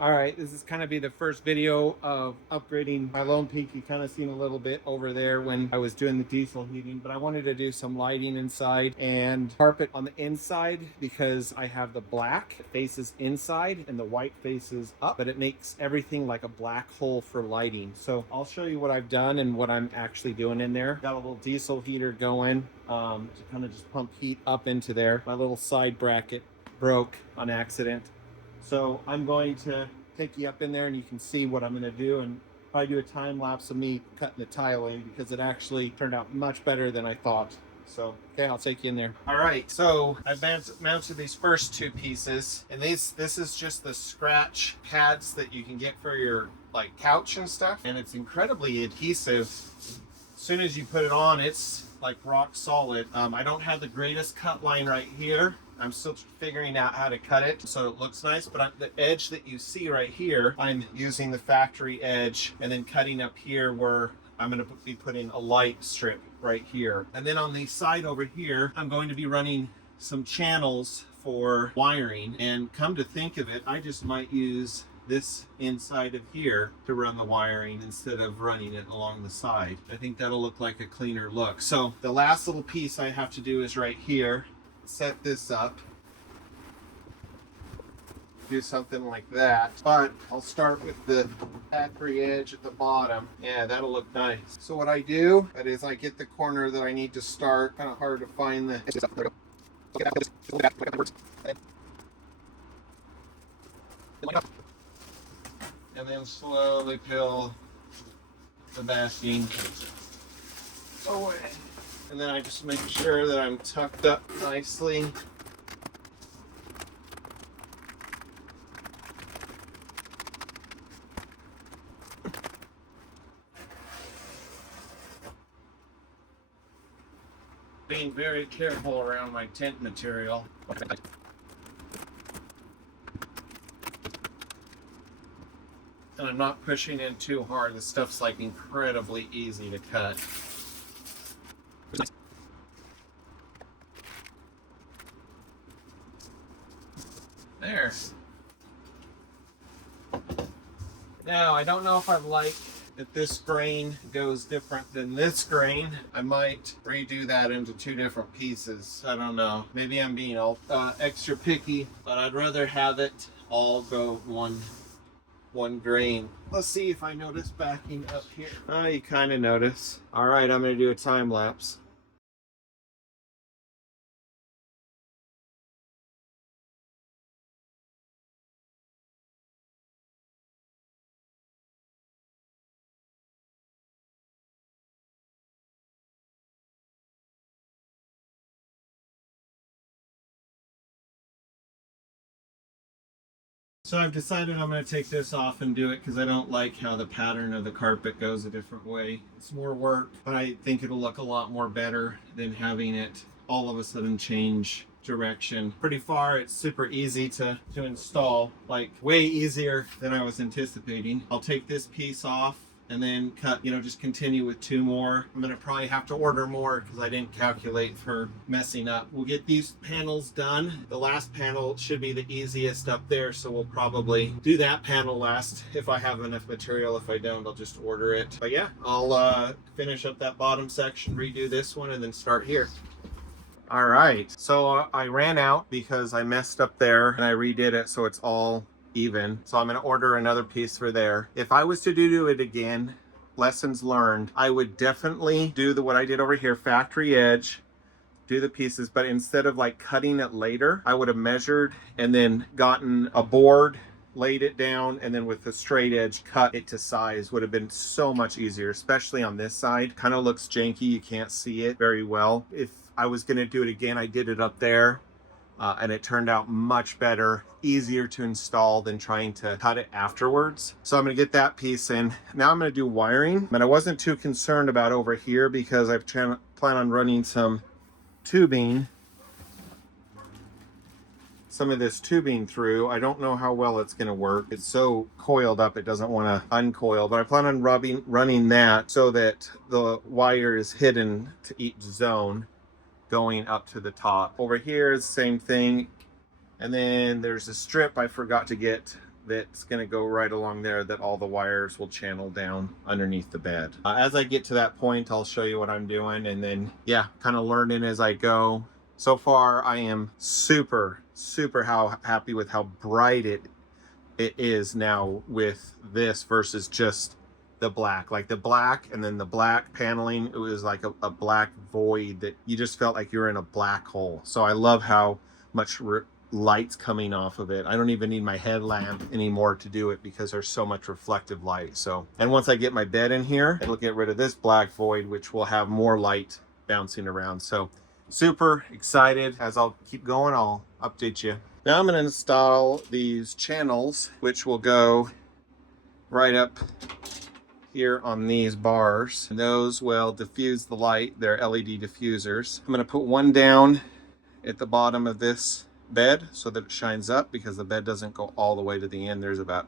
All right, this is kind of be the first video of upgrading my Lone Peak. You kind of seen a little bit over there when I was doing the diesel heating, but I wanted to do some lighting inside and carpet on the inside because I have the black faces inside and the white faces up, but it makes everything like a black hole for lighting. So I'll show you what I've done and what I'm actually doing in there. Got a little diesel heater going to kind of just pump heat up into there. My little side bracket broke on accident. So I'm going to take you up in there and you can see what I'm going to do and probably do a time lapse of me cutting the tile in because it actually turned out much better than I thought. So, okay, I'll take you in there. All right, so I've mounted these first two pieces, and this is just the scratch pads that you can get for your like couch and stuff, and it's incredibly adhesive. As soon as you put it on, it's like rock solid. I don't have the greatest cut line right here. I'm still figuring out how to cut it so it looks nice, but the edge that you see right here, I'm using the factory edge and then cutting up here where I'm going to be putting a light strip right here. And then on the side over here, I'm going to be running some channels for wiring. And come to think of it, I just might use this inside of here to run the wiring instead of running it along the side. I think that'll look like a cleaner look. So the last little piece I have to do is right here. Set this up, do something like that, but I'll start with the factory edge at the bottom. Yeah, that'll look nice. So what I do is I get the corner that I need to start. Kind of hard to find the and then slowly peel the backing away. And then I just make sure that I'm tucked up nicely. Being very careful around my tent material. And I'm not pushing in too hard. This stuff's like incredibly easy to cut. There. Now, I don't know if I like that this grain goes different than this grain. I might redo that into two different pieces. I don't know. Maybe I'm being extra picky, but I'd rather have it all go one grain. Let's see if I notice backing up here. Oh, you kind of notice. All right, I'm going to do a time lapse. So I've decided I'm going to take this off and do it because I don't like how the pattern of the carpet goes a different way. It's more work, but I think it'll look a lot more better than having it all of a sudden change direction pretty far. It's super easy to install, like way easier than I was anticipating. I'll take this piece off and then cut, just continue with two more. I'm gonna probably have to order more because I didn't calculate for messing up. We'll get these panels done. The last panel should be the easiest up there, so we'll probably do that panel last if I have enough material. If I don't, I'll just order it. But yeah, I'll finish up that bottom section, redo this one, and then start here. All right, so I ran out because I messed up there and I redid it so it's all even. So I'm going to order another piece for there. If I was to do it again, lessons learned, I would definitely do what I did over here, factory edge, do the pieces, but instead of like cutting it later, I would have measured and then gotten a board, laid it down, and then with the straight edge cut it to size. Would have been so much easier, especially on this side. Kind of looks janky, you can't see it very well. If I was going to do it again, I did it up there. And it turned out much better, easier to install than trying to cut it afterwards. So I'm gonna get that piece in. Now I'm gonna do wiring. And I wasn't too concerned about over here because I plan on running some tubing, some of this tubing through. I don't know how well it's gonna work. It's so coiled up, it doesn't wanna uncoil, but I plan on running that so that the wire is hidden to each zone going up to the top. Over here is the same thing. And then there's a strip I forgot to get that's going to go right along there that all the wires will channel down underneath the bed. As I get to that point, I'll show you what I'm doing, and then yeah, kind of learning as I go. So far, I am super happy with how bright it is now with this versus just the black. Like the black and then the black paneling, it was like a black void that you just felt like you were in a black hole. So I love how much light's coming off of it. I don't even need my headlamp anymore to do it because there's so much reflective light. So, and once I get my bed in here, it'll get rid of this black void, which will have more light bouncing around. So super excited. As I'll keep going, I'll update you. Now I'm going to install these channels, which will go right up here on these bars. And those will diffuse the light. They're LED diffusers. I'm going to put one down at the bottom of this bed so that it shines up, because the bed doesn't go all the way to the end. There's about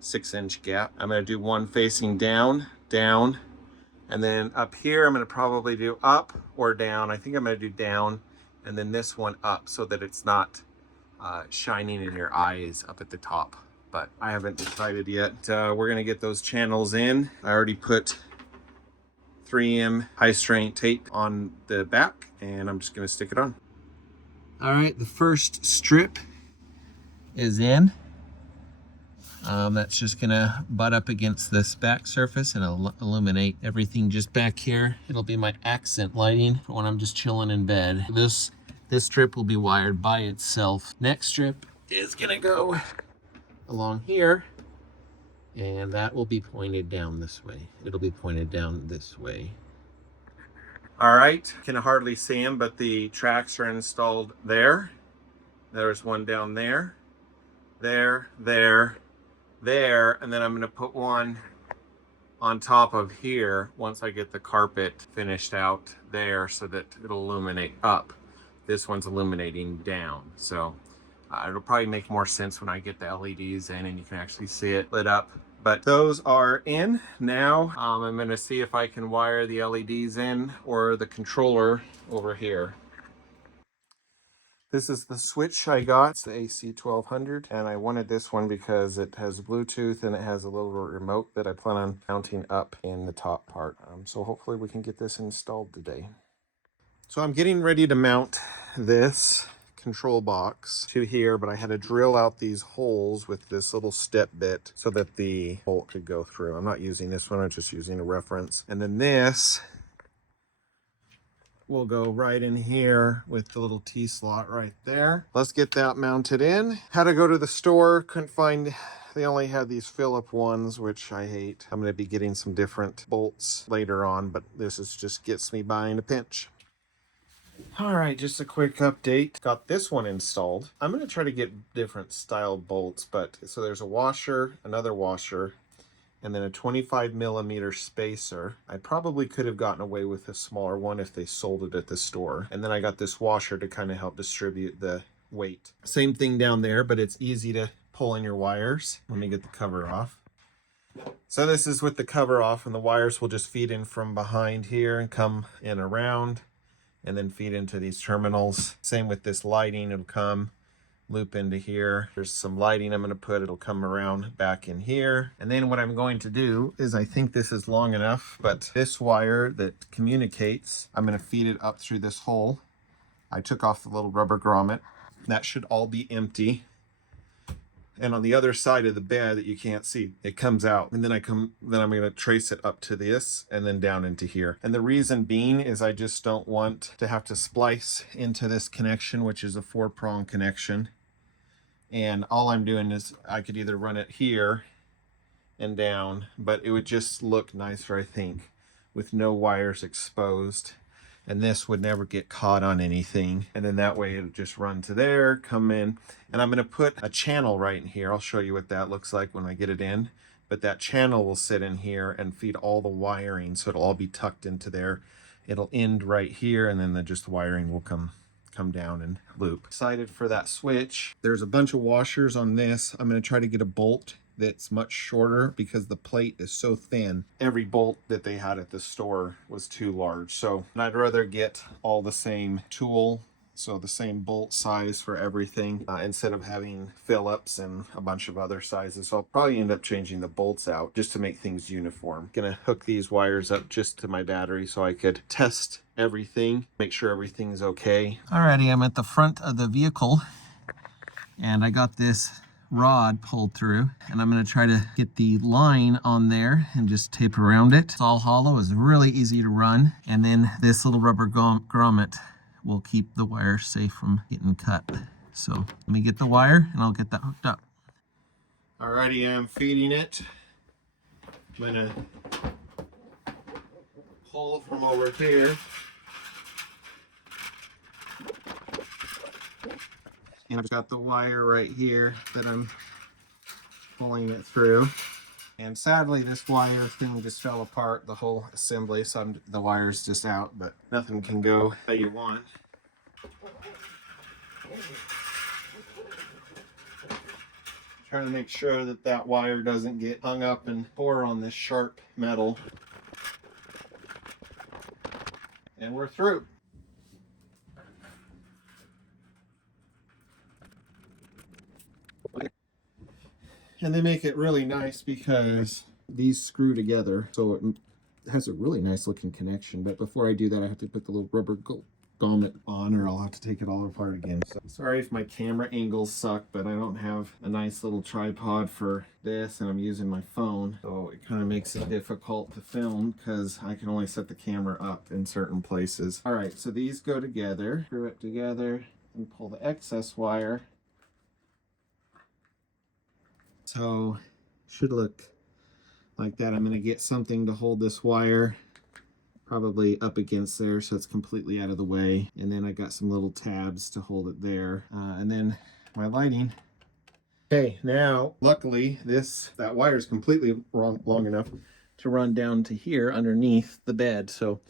6-inch gap. I'm going to do one facing down, down, and then up here I'm going to probably do up or down. I think I'm going to do down, and then this one up so that it's not shining in your eyes up at the top. But I haven't decided yet. We're going to get those channels in. I already put 3M high strength tape on the back, and I'm just going to stick it on. All right, the first strip is in. That's just gonna butt up against this back surface and illuminate everything just back here. It'll be my accent lighting for when I'm just chilling in bed. This strip will be wired by itself. Next strip is gonna go along here, and that will be pointed down this way. It'll be pointed down this way. All right, can hardly see them, but the tracks are installed there. There's one down there, there, and then I'm going to put one on top of here once I get the carpet finished out there so that it'll illuminate up. This one's illuminating down, so it'll probably make more sense when I get the LEDs in and you can actually see it lit up. But those are in now. I'm going to see if I can wire the LEDs in or the controller over here. This is the switch I got. It's the AC1200, and I wanted this one because it has Bluetooth and it has a little remote that I plan on mounting up in the top part. So hopefully we can get this installed today. So I'm getting ready to mount this control box to here, but I had to drill out these holes with this little step bit so that the bolt could go through. I'm not using this one, I'm just using a reference. And then this will go right in here with the little T-slot right there. Let's get that mounted in. Had to go to the store, couldn't find, they only had these Phillip ones, which I hate. I'm gonna be getting some different bolts later on, but this is just gets me by in a pinch. All right, just a quick update. Got this one installed. I'm going to try to get different style bolts, but so there's a washer, another washer, and then a 25mm spacer. I probably could have gotten away with a smaller one if they sold it at the store. And then I got this washer to kind of help distribute the weight. Same thing down there, but it's easy to pull in your wires. Let me get the cover off. So this is with the cover off, and the wires will just feed in from behind here and come in around, and then feed into these terminals. Same with this lighting, it'll come loop into here. There's some lighting I'm going to put, it'll come around back in here. And then what I'm going to do is, I think this is long enough, but this wire that communicates, I'm going to feed it up through this hole. I took off the little rubber grommet. That should all be empty. And on the other side of the bed that you can't see, it comes out. And then I'm going to trace it up to this and then down into here. And the reason being is I just don't want to have to splice into this connection, which is a 4-prong connection. And all I'm doing is I could either run it here and down, but it would just look nicer, I think, with no wires exposed. And this would never get caught on anything. And then that way it'll just run to there, come in. And I'm gonna put a channel right in here. I'll show you what that looks like when I get it in. But that channel will sit in here and feed all the wiring. So it'll all be tucked into there. It'll end right here, and then just the wiring will come down and loop. Excited for that switch. There's a bunch of washers on this. I'm gonna try to get a bolt that's much shorter because the plate is so thin. Every bolt that they had at the store was too large. So I'd rather get all the same tool So the same bolt size for everything, instead of having Phillips and a bunch of other sizes. So I'll probably end up changing the bolts out just to make things uniform. Gonna hook these wires up just to my battery so I could test everything, make sure everything's okay. Alrighty, I'm at the front of the vehicle and I got this rod pulled through, and I'm going to try to get the line on there and just tape around it. It's all hollow, it's really easy to run, and then this little rubber grommet will keep the wire safe from getting cut. So let me get the wire and I'll get that hooked up. Alrighty, I'm feeding it. I'm going to pull from over here. And I've got the wire right here that I'm pulling it through. And sadly, this wire thing just fell apart, the whole assembly, so the wire's just out, but nothing can go that you want. Trying to make sure that that wire doesn't get hung up and tore on this sharp metal. And we're through. And they make it really nice because these screw together, so it has a really nice looking connection. But before I do that, I have to put the little rubber grommet on, or I'll have to take it all apart again. So sorry if my camera angles suck, but I don't have a nice little tripod for this, and I'm using my phone, so it kind of makes it difficult to film because I can only set the camera up in certain places. All right, so these go together, screw it together, and pull the excess wire. So should look like that. I'm going to get something to hold this wire probably up against there so it's completely out of the way, and then I got some little tabs to hold it there, and then my lighting. Okay, now luckily that wire is completely long enough to run down to here underneath the bed, so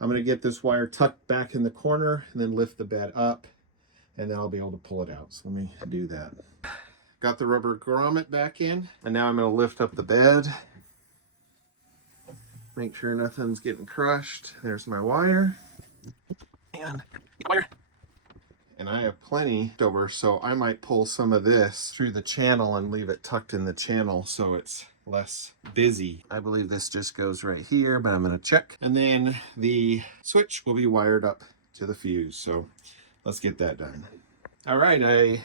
I'm going to get this wire tucked back in the corner and then lift the bed up, and then I'll be able to pull it out. So let me do that. Got the rubber grommet back in, and now I'm going to lift up the bed. Make sure nothing's getting crushed. There's my wire. And wire. And I have plenty over, so I might pull some of this through the channel and leave it tucked in the channel so it's less busy. I believe this just goes right here, but I'm going to check. And then the switch will be wired up to the fuse, so let's get that done. All right, I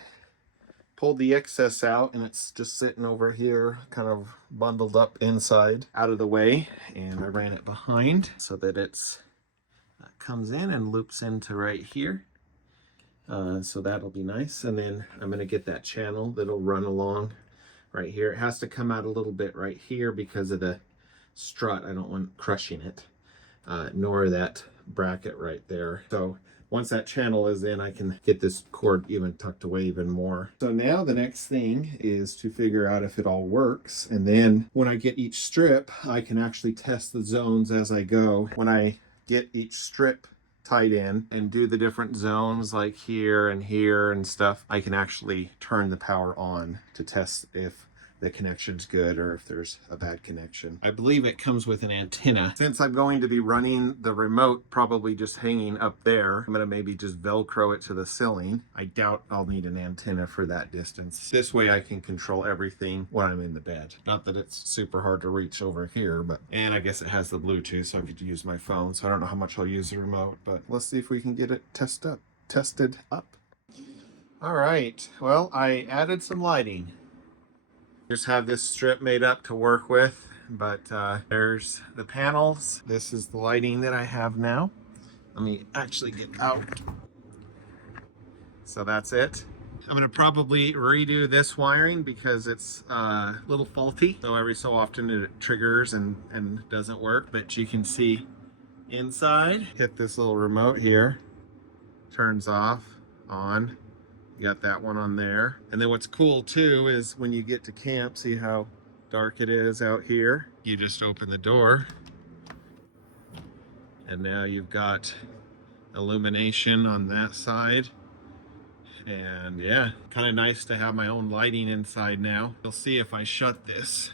pulled the excess out and it's just sitting over here kind of bundled up inside out of the way, and I ran it behind so that it's comes in and loops into right here, so that'll be nice. And then I'm going to get that channel that'll run along right here. It has to come out a little bit right here because of the strut. I don't want crushing it, nor that bracket right there. So once that channel is in, I can get this cord even tucked away even more. So now the next thing is to figure out if it all works. And then when I get each strip, I can actually test the zones as I go. When I get each strip tied in and do the different zones like here and stuff, I can actually turn the power on to test if the connection's good or if there's a bad connection. I believe it comes with an antenna. Since I'm going to be running the remote probably just hanging up there, I'm gonna maybe just Velcro it to the ceiling. I doubt I'll need an antenna for that distance. This way I can control everything when I'm in the bed. Not that it's super hard to reach over here, but, and I guess it has the Bluetooth, so I could use my phone. So I don't know how much I'll use the remote, but let's see if we can get it tested up. All right, well, I added some lighting. Just have this strip made up to work with, but there's the panels. This is the lighting that I have now. Let me actually get out. So that's it. I'm gonna probably redo this wiring because it's a little faulty. So every so often it triggers and doesn't work, but you can see inside, hit this little remote here, turns off, on. You got that one on there. And then what's cool too is when you get to camp, see how dark it is out here? You just open the door and now you've got illumination on that side. And yeah, kind of nice to have my own lighting inside now. You'll see if I shut this.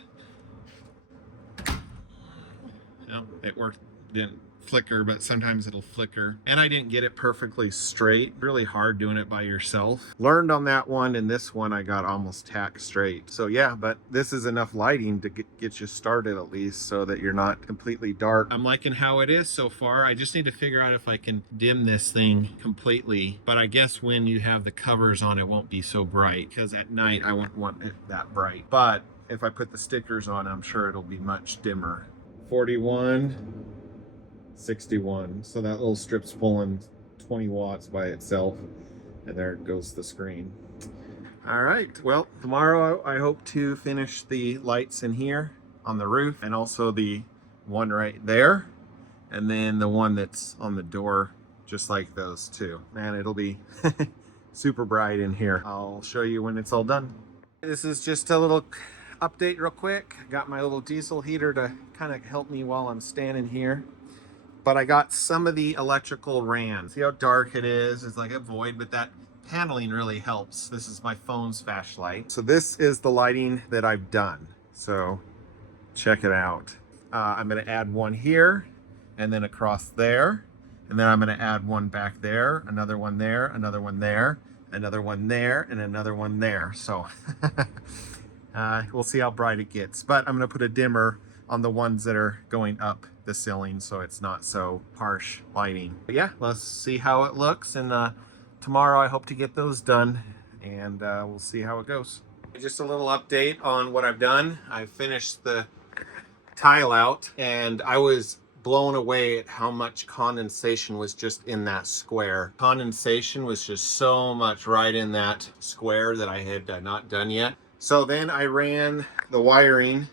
Yep, it worked, didn't clicker, but sometimes it'll flicker. And I didn't get it perfectly straight. Really hard doing it by yourself. Learned on that one, and this one I got almost tack straight. So yeah, but this is enough lighting to get you started at least, so that you're not completely dark. I'm liking how it is so far. I just need to figure out if I can dim this thing completely. But I guess when you have the covers on, it won't be so bright, because at night I won't want it that bright. But if I put the stickers on, I'm sure it'll be much dimmer. 41, 61. So that little strip's pulling 20 watts by itself, and there goes the screen. All right, well, tomorrow I hope to finish the lights in here on the roof, and also the one right there, and then the one that's on the door, just like those two. Man, it'll be super bright in here. I'll show you when it's all done. This is just a little update real quick. Got my little diesel heater to kind of help me while I'm standing here. But I got some of the electrical ran. See how dark it is? It's like a void, but that paneling really helps. This is my phone's flashlight. So this is the lighting that I've done. So check it out. I'm gonna add one here, and then across there. And then I'm gonna add one back there, another one there, another one there, another one there, and another one there. So we'll see how bright it gets. But I'm gonna put a dimmer on the ones that are going up the ceiling, so it's not so harsh lighting. But yeah, let's see how it looks, and tomorrow I hope to get those done, and we'll see how it goes. Just a little update on what I've done. I finished the tile out, and I was blown away at how much condensation was just in that square. Condensation was just so much right in that square that I had not done yet. So then I ran the wiring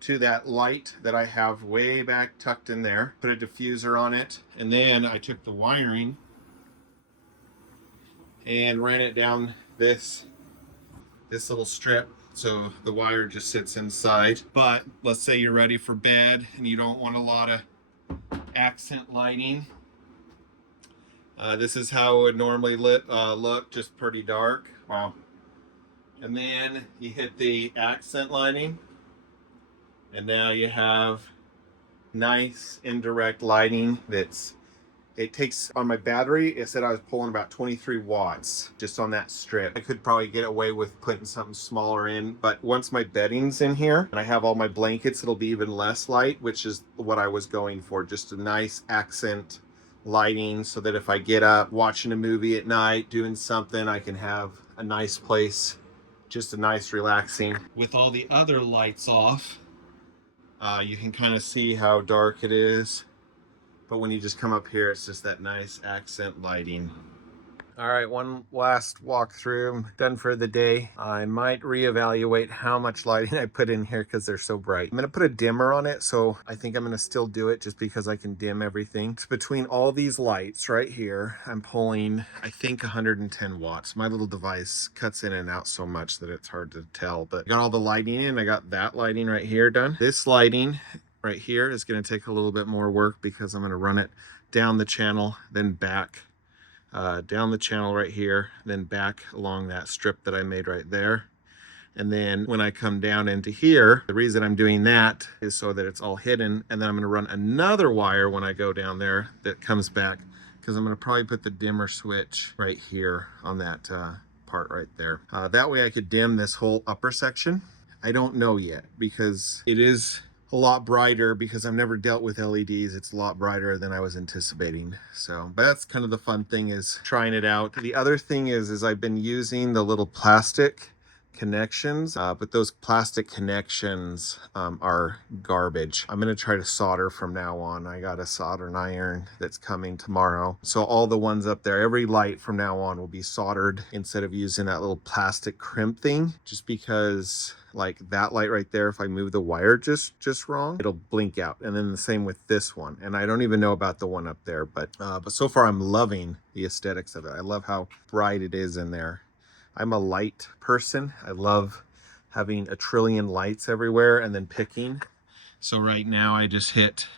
to that light that I have way back tucked in there, put a diffuser on it, and then I took the wiring and ran it down this little strip, so the wire just sits inside. But let's say you're ready for bed and you don't want a lot of accent lighting. This is how it would normally look, just pretty dark. Wow. And then you hit the accent lighting, and now you have nice indirect lighting. It takes, on my battery, it said I was pulling about 23 watts just on that strip. I could probably get away with putting something smaller in, but once my bedding's in here and I have all my blankets, it'll be even less light, which is what I was going for. Just a nice accent lighting, so that if I get up watching a movie at night, doing something, I can have a nice place, just a nice relaxing. With all the other lights off, you can kind of see how dark it is. But when you just come up here, it's just that nice accent lighting. All right, one last walkthrough. I'm done for the day. I might reevaluate how much lighting I put in here because they're so bright. I'm gonna put a dimmer on it, so I think I'm gonna still do it just because I can dim everything. So between all these lights right here, I'm pulling, I think, 110 watts. My little device cuts in and out so much that it's hard to tell, but I got all the lighting in. I got that lighting right here done. This lighting right here is gonna take a little bit more work because I'm gonna run it down the channel, then back down the channel right here, then back along that strip that I made right there. And then when I come down into here, the reason I'm doing that is so that it's all hidden. And then I'm gonna run another wire when I go down there that comes back, because I'm gonna probably put the dimmer switch right here on that part right there. That way I could dim this whole upper section. I don't know yet, because it is a lot brighter, because I've never dealt with LEDs. It's a lot brighter than I was anticipating. So, but that's kind of the fun thing, is trying it out. The other thing is I've been using the little plastic connections, but those plastic connections are garbage. I'm gonna try to solder from now on. I got a soldering iron that's coming tomorrow. So all the ones up there, every light from now on will be soldered instead of using that little plastic crimp thing, just because like that light right there, if I move the wire just wrong, it'll blink out. And then the same with this one. And I don't even know about the one up there, but so far I'm loving the aesthetics of it. I love how bright it is in there. I'm a light person. I love having a trillion lights everywhere and then picking. So right now I just hit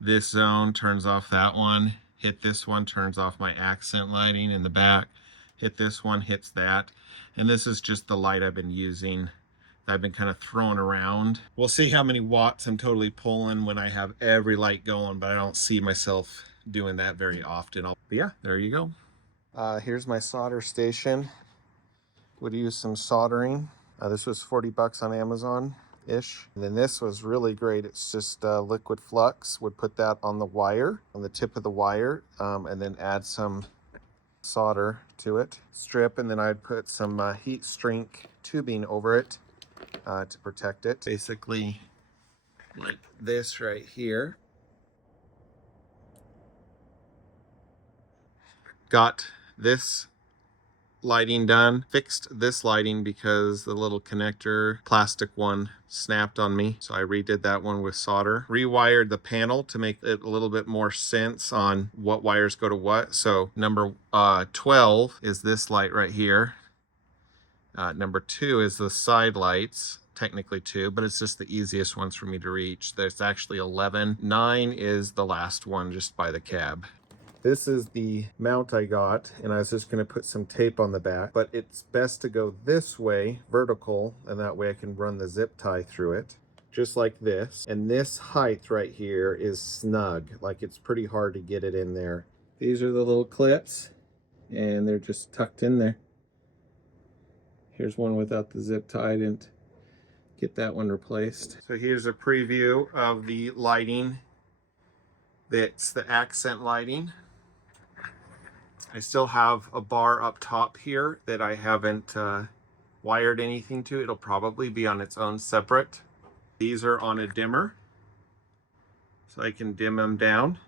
this zone, turns off that one, hit this one, turns off my accent lighting in the back, hit this one, hits that. And this is just the light I've been using I've been kind of throwing around. We'll see how many watts I'm totally pulling when I have every light going, but I don't see myself doing that very often. But yeah, there you go. Here's my solder station. Would use some soldering. This was 40 bucks on Amazon-ish. And then this was really great. It's just liquid flux. Would put that on the wire, on the tip of the wire, and then add some solder to it. Strip, and then I'd put some heat shrink tubing over it to protect it. Basically like this right here. Got this lighting done. Fixed this lighting because the little connector plastic one snapped on me, so I redid that one with solder. Rewired the panel to make it a little bit more sense on what wires go to what. So number 12 is this light right here. Number 2 is the side lights, technically 2, but it's just the easiest ones for me to reach. There's actually 11. 9 is the last one just by the cab. This is the mount I got, and I was just going to put some tape on the back, but it's best to go this way, vertical, and that way I can run the zip tie through it, just like this. And this height right here is snug, like it's pretty hard to get it in there. These are the little clips, and they're just tucked in there. Here's one without the zip tie. I didn't get that one replaced. So here's a preview of the lighting. That's the accent lighting. I still have a bar up top here that I haven't wired anything to. It'll probably be on its own separate. These are on a dimmer, so I can dim them down,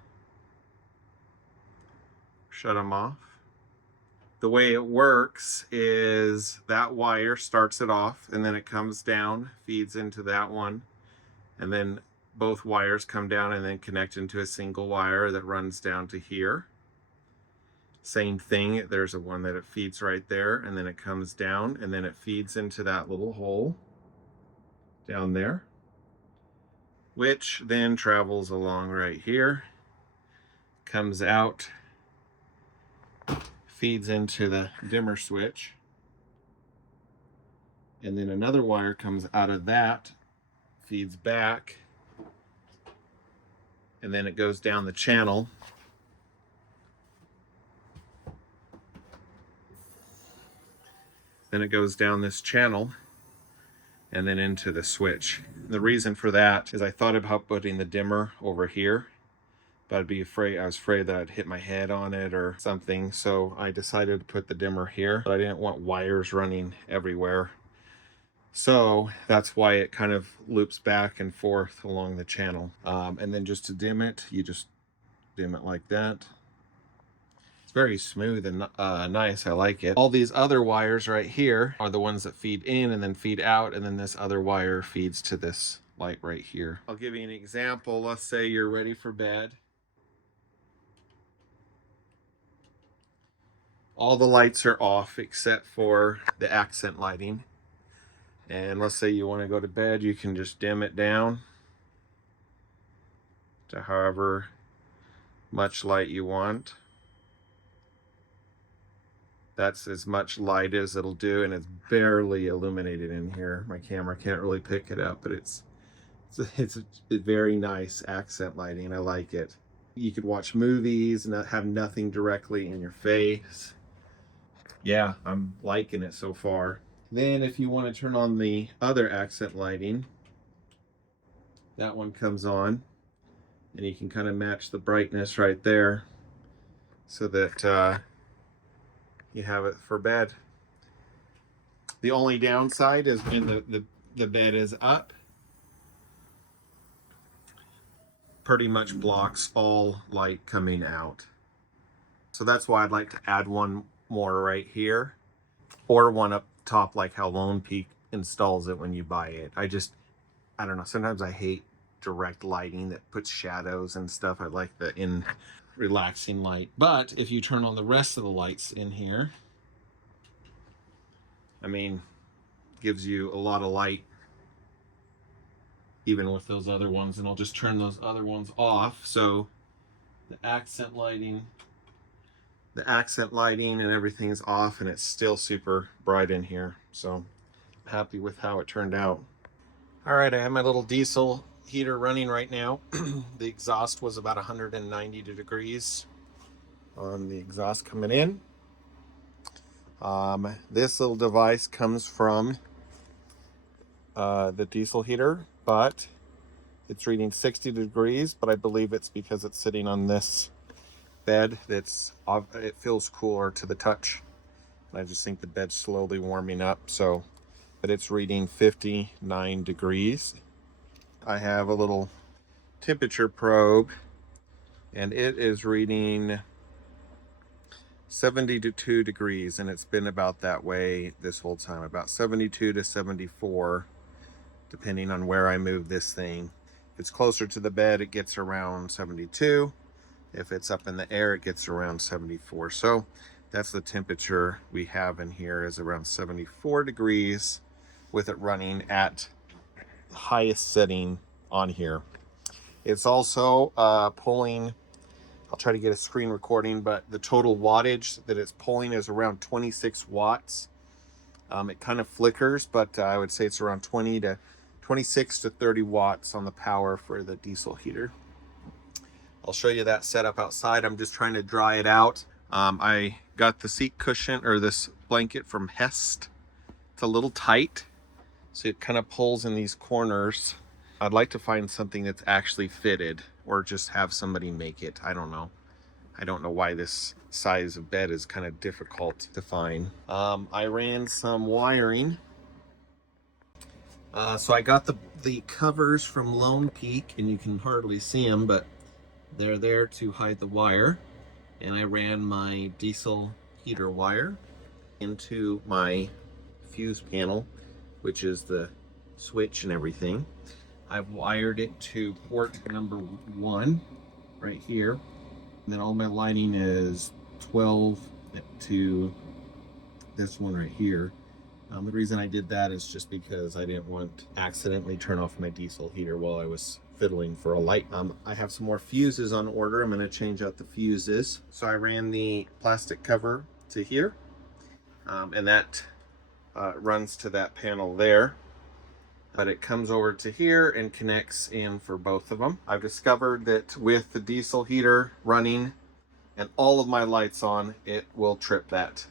shut them off. The way it works is that wire starts it off, and then it comes down, feeds into that one, and then both wires come down and then connect into a single wire that runs down to here. Same thing, there's a one that it feeds right there, and then it comes down, and then it feeds into that little hole down there, which then travels along right here, comes out, feeds into the dimmer switch, and then another wire comes out of that, feeds back, and then it goes down the channel. Then it goes down this channel and then into the switch. The reason for that is I thought about putting the dimmer over here, but I was afraid that I'd hit my head on it or something. So I decided to put the dimmer here, but I didn't want wires running everywhere. So that's why it kind of loops back and forth along the channel. And then just to dim it, you just dim it like that. Very smooth and nice. I like it. All these other wires right here are the ones that feed in and then feed out, and then this other wire feeds to this light right here. I'll give you an example. Let's say you're ready for bed. All the lights are off except for the accent lighting. And let's say you want to go to bed, you can just dim it down to however much light you want. That's as much light as it'll do, and it's barely illuminated in here. My camera can't really pick it up, but it's a very nice accent lighting. I like it. You could watch movies and not have nothing directly in your face. Yeah, I'm liking it so far. Then if you want to turn on the other accent lighting, that one comes on, and you can kind of match the brightness right there so that you have it for bed. The only downside is when the bed is up, pretty much blocks all light coming out. So that's why I'd like to add one more right here, or one up top like how Lone Peak installs it when you buy it. I don't know, sometimes I hate direct lighting that puts shadows and stuff. I like the relaxing light. But if you turn on the rest of the lights in here, I mean, gives you a lot of light even with those other ones. And I'll just turn those other ones off. So the accent lighting and everything is off, and it's still super bright in here. So happy with how it turned out. All right, I have my little diesel heater running right now. The exhaust was about 190 degrees on the exhaust coming in. This little device comes from the diesel heater, but it's reading 60 degrees, but I believe it's because it's sitting on this bed that's, it feels cooler to the touch. I just think the bed's slowly warming up, so, but it's reading 59 degrees. I have a little temperature probe, and it is reading 72 degrees, and it's been about that way this whole time, about 72 to 74, depending on where I move this thing. If it's closer to the bed, it gets around 72. If it's up in the air, it gets around 74. So that's the temperature we have in here, is around 74 degrees with it running at the highest setting on here. It's also pulling, I'll try to get a screen recording, but the total wattage that it's pulling is around 26 watts. It kind of flickers, but I would say it's around 26 to 30 watts on the power for the diesel heater. I'll show you that setup outside. I'm just trying to dry it out. I got the seat cushion, or this blanket, from Hest. It's a little tight, so it kind of pulls in these corners. I'd like to find something that's actually fitted, or just have somebody make it. I don't know. I don't know why this size of bed is kind of difficult to find. I ran some wiring. So I got the covers from Lone Peak, and you can hardly see them, but they're there to hide the wire. And I ran my diesel heater wire into my fuse panel, which is the switch and everything. I've wired it to port number 1 right here. And then all my lighting is 12 to this one right here. The reason I did that is just because I didn't want to accidentally turn off my diesel heater while I was fiddling for a light. I have some more fuses on order. I'm going to change out the fuses. So I ran the plastic cover to here, and that runs to that panel there. But it comes over to here and connects in for both of them. I've discovered that with the diesel heater running and all of my lights on, it will trip that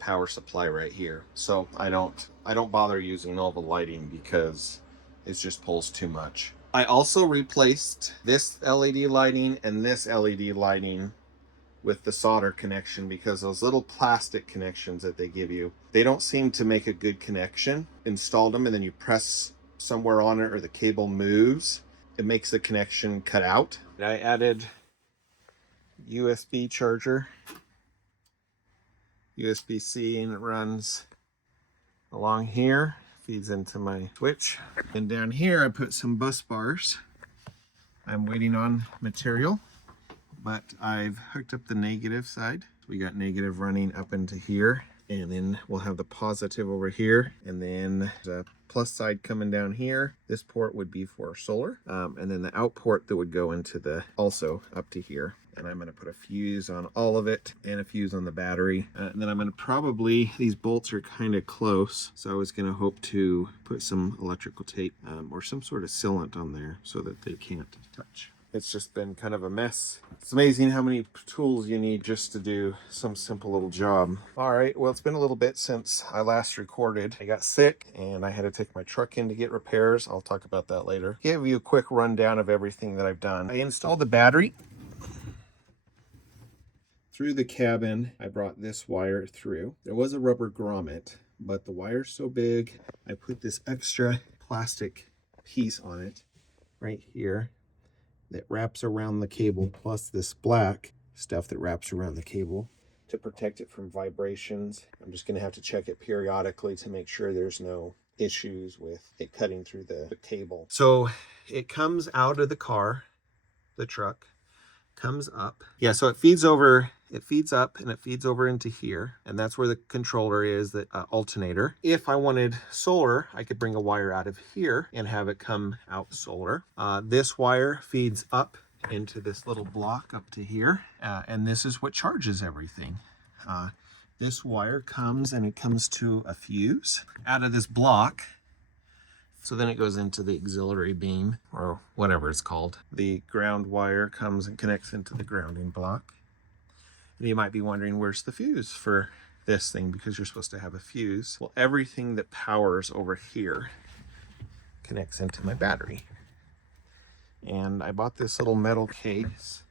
power supply right here. So I don't bother using all the lighting because it just pulls too much. I also replaced this LED lighting and this LED lighting with the solder connection, because those little plastic connections that they give you, they don't seem to make a good connection. Installed them, and then you press somewhere on it or the cable moves, it makes the connection cut out. I added USB charger, USB-C, and it runs along here, feeds into my switch. And down here I put some bus bars. I'm waiting on material, but I've hooked up the negative side. We got negative running up into here, and then we'll have the positive over here, and then the plus side coming down here. This port would be for solar, and then the out port that would go into the, also up to here. And I'm going to put a fuse on all of it and a fuse on the battery. And then I'm going to probably, these bolts are kind of close, so I was going to hope to put some electrical tape or some sort of sealant on there so that they can't touch. It's just been kind of a mess. It's amazing how many tools you need just to do some simple little job. All right, well, it's been a little bit since I last recorded. I got sick and I had to take my truck in to get repairs. I'll talk about that later. Give you a quick rundown of everything that I've done. I installed the battery. Through the cabin, I brought this wire through. There was a rubber grommet, but the wire's so big, I put this extra plastic piece on it right here that wraps around the cable, plus this black stuff that wraps around the cable to protect it from vibrations. I'm just gonna have to check it periodically to make sure there's no issues with it cutting through the cable. So it comes out of the car, the truck, comes up. Yeah, so it feeds over, it feeds up and it feeds over into here. And that's where the controller is, the alternator. If I wanted solar, I could bring a wire out of here and have it come out solar. This wire feeds up into this little block up to here. And this is what charges everything. This wire comes and it comes to a fuse out of this block. So then it goes into the auxiliary beam or whatever it's called. The ground wire comes and connects into the grounding block. And you might be wondering, where's the fuse for this thing? Because you're supposed to have a fuse. Well, everything that powers over here connects into my battery. And I bought this little metal case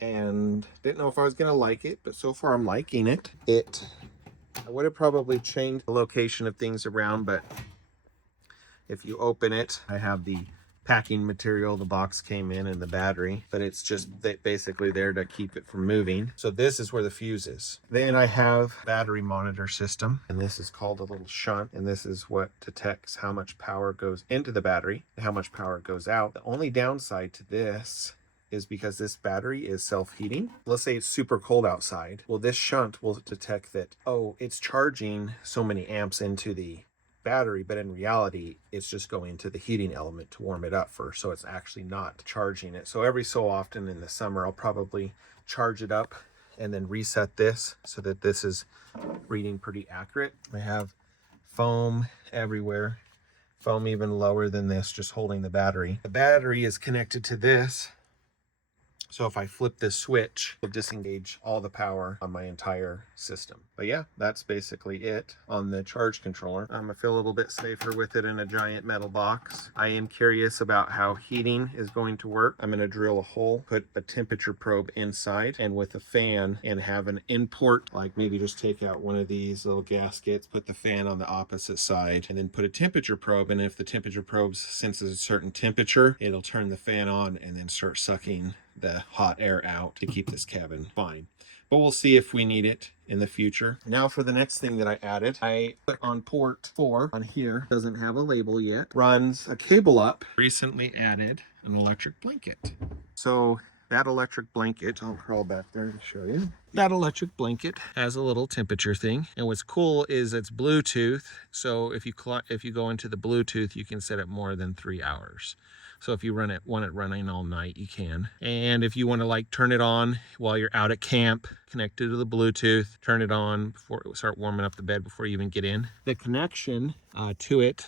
and didn't know if I was gonna like it, but so far I'm liking it. I would have probably changed the location of things around, but if you open it, I have the packing material, the box came in, and the battery, but it's just basically there to keep it from moving. So this is where the fuse is. Then I have battery monitor system, and this is called a little shunt, and this is what detects how much power goes into the battery and how much power goes out. The only downside to this is because this battery is self-heating. Let's say it's super cold outside. Well, this shunt will detect that, oh, it's charging so many amps into the battery, but in reality it's just going to the heating element to warm it up first, so it's actually not charging it. So every so often in the summer I'll probably charge it up and then reset this so that this is reading pretty accurate. I have foam everywhere, foam even lower than this, just holding the battery. The battery is connected to this, so if I flip this switch, it'll disengage all the power on my entire system. But yeah, that's basically it on the charge controller. I feel a little bit safer with it in a giant metal box. I am curious about how heating is going to work. I'm gonna drill a hole, put a temperature probe inside, and with a fan, and have an import, like maybe just take out one of these little gaskets, put the fan on the opposite side, and then put a temperature probe, and if the temperature probe senses a certain temperature, it'll turn the fan on and then start sucking the hot air out to keep this cabin fine. But we'll see if we need it in the future. Now for the next thing that I added, I put on port 4 on here, doesn't have a label yet, runs a cable up. Recently added an electric blanket. So that electric blanket, I'll crawl back there to show you. That electric blanket has a little temperature thing, and what's cool is it's Bluetooth. So if you go into the Bluetooth, you can set it more than 3 hours. So if you want it running all night, you can. And if you want to like turn it on while you're out at camp, connected to the Bluetooth, turn it on before it start warming up the bed before you even get in. The connection to it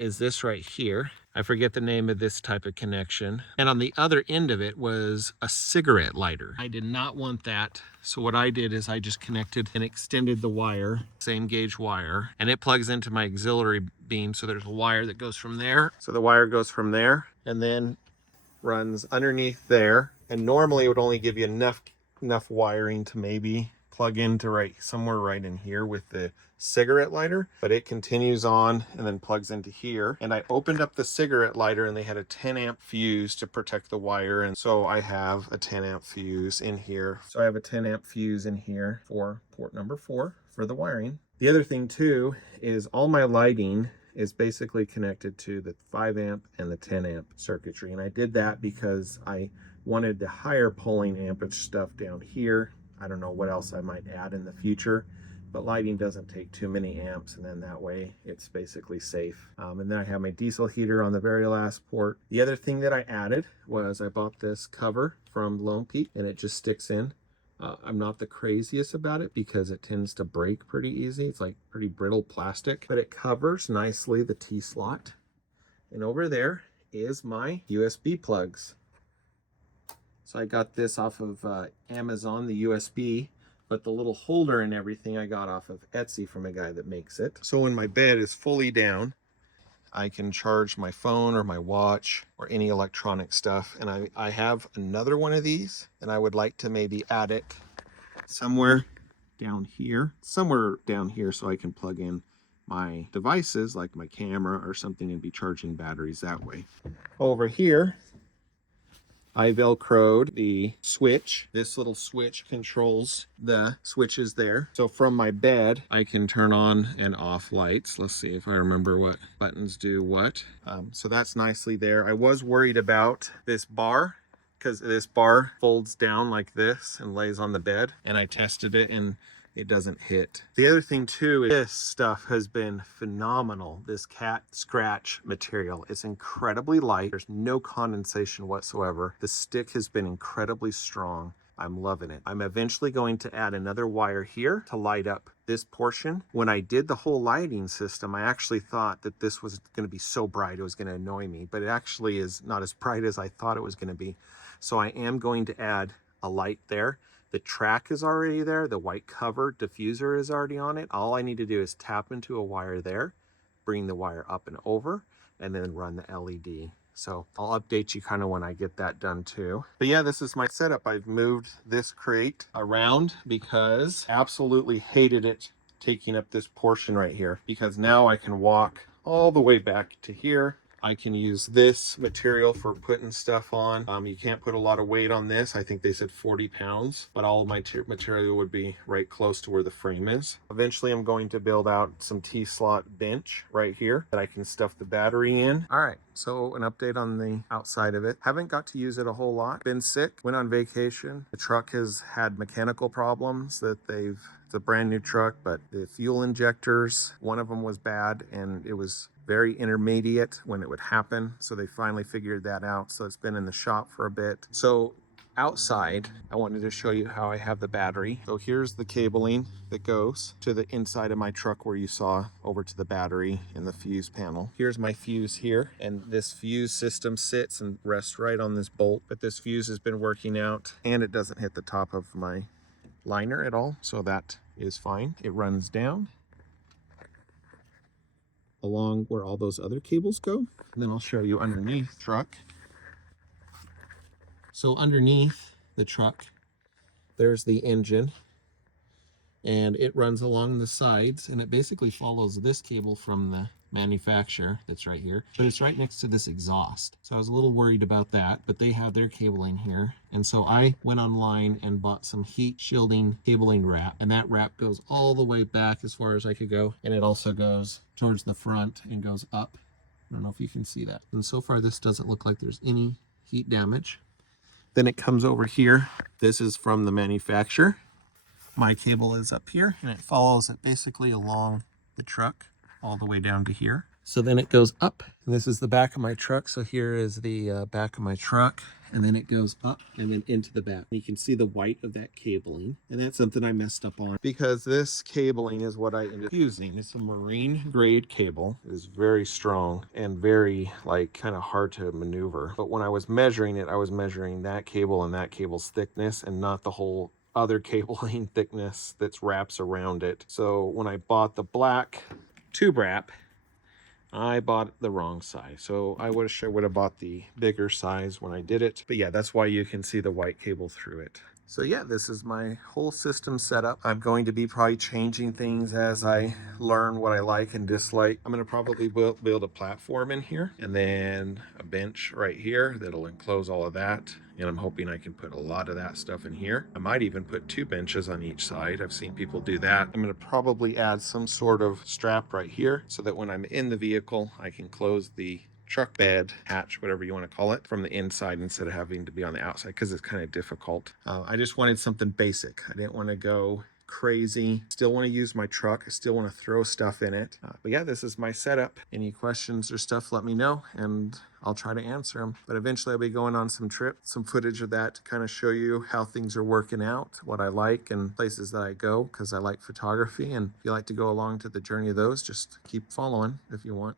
is this right here. I forget the name of this type of connection. And on the other end of it was a cigarette lighter. I did not want that. So what I did is I just connected and extended the wire, same gauge wire, and it plugs into my auxiliary beam. So there's a wire that goes from there. So the wire goes from there and then runs underneath there. And normally it would only give you enough wiring to maybe plug into somewhere right in here with the cigarette lighter, but it continues on and then plugs into here. And I opened up the cigarette lighter and they had a 10 amp fuse to protect the wire, and so I have a 10 amp fuse in here. So I have a 10 amp fuse in here for port number 4 for the wiring. The other thing too is all my lighting is basically connected to the 5 amp and the 10 amp circuitry, and I did that because I wanted the higher pulling ampage stuff down here. I don't know what else I might add in the future, but lighting doesn't take too many amps, and then that way it's basically safe. And then I have my diesel heater on the very last port. The other thing that I added was I bought this cover from Lone Peak, and it just sticks in. I'm not the craziest about it because it tends to break pretty easy. It's like pretty brittle plastic, but it covers nicely the T-slot. And over there is my USB plugs. So I got this off of Amazon, the USB, but the little holder and everything I got off of Etsy from a guy that makes it. So when my bed is fully down, I can charge my phone or my watch or any electronic stuff. And I have another one of these, and I would like to maybe add it somewhere down here so I can plug in my devices like my camera or something and be charging batteries that way. Over here, I velcroed the switch. This little switch controls the switches there. So from my bed, I can turn on and off lights. Let's see if I remember what buttons do what. So that's nicely there. I was worried about this bar because this bar folds down like this and lays on the bed. And I tested it and it doesn't hit. The other thing too is this stuff has been phenomenal. This cat scratch material, it's incredibly light. There's no condensation whatsoever. The stick has been incredibly strong. I'm loving it. I'm eventually going to add another wire here to light up this portion. When I did the whole lighting system, I actually thought that this was going to be so bright it was going to annoy me, but it actually is not as bright as I thought it was going to be. So I am going to add a light there. The track is already there. The white cover diffuser is already on it. All I need to do is tap into a wire there, bring the wire up and over, and then run the LED. So I'll update you kind of when I get that done too. But yeah, this is my setup. I've moved this crate around because I absolutely hated it taking up this portion right here, because now I can walk all the way back to here. I can use this material for putting stuff on. You can't put a lot of weight on this. I think they said 40 pounds, but all of my material would be right close to where the frame is. Eventually, I'm going to build out some T-slot bench right here that I can stuff the battery in. All right, so an update on the outside of it. Haven't got to use it a whole lot. Been sick, went on vacation. The truck has had mechanical problems that it's a brand new truck, but the fuel injectors, one of them was bad and it was very intermediate when it would happen. So they finally figured that out. So it's been in the shop for a bit. So outside, I wanted to show you how I have the battery. So here's the cabling that goes to the inside of my truck where you saw over to the battery and the fuse panel. Here's my fuse here, and this fuse system sits and rests right on this bolt, but this fuse has been working out and it doesn't hit the top of my liner at all. So that is fine. It runs down along where all those other cables go. And then I'll show you underneath the truck. So underneath the truck, there's the engine, and it runs along the sides, and it basically follows this cable from the manufacturer that's right here, but it's right next to this exhaust. So I was a little worried about that, but they have their cabling here. And so I went online and bought some heat shielding cabling wrap, and that wrap goes all the way back as far as I could go. And it also goes towards the front and goes up. I don't know if you can see that. And so far, this doesn't look like there's any heat damage. Then it comes over here. This is from the manufacturer. My cable is up here, and it follows it basically along the truck all the way down to here. So then it goes up, and this is the back of my truck. So here is the back of my truck, and then it goes up and then into the back. You can see the white of that cabling, and that's something I messed up on because this cabling is what I ended up using. It's a marine grade cable. It is very strong and very kind of hard to maneuver. But when I was measuring it, I was measuring that cable and that cable's thickness and not the whole other cabling thickness that wraps around it. So when I bought the black tube wrap, I bought the wrong size. So I wish I would have bought the bigger size when I did it. But yeah, that's why you can see the white cable through it. So yeah, this is my whole system setup. I'm going to be probably changing things as I learn what I like and dislike. I'm going to probably build a platform in here and then a bench right here that'll enclose all of that. And I'm hoping I can put a lot of that stuff in here. I might even put 2 benches on each side. I've seen people do that. I'm going to probably add some sort of strap right here so that when I'm in the vehicle, I can close the truck bed hatch, whatever you want to call it, from the inside instead of having to be on the outside, because it's kind of difficult. I just wanted something basic. I didn't want to go crazy. Still want to use my truck. I still want to throw stuff in it. But yeah, this is my setup. Any questions or stuff, let me know and I'll try to answer them. But eventually I'll be going on some footage of that to kind of show you how things are working out, what I like, and places that I go, because I like photography. And if you like to go along to the journey of those, just keep following if you want.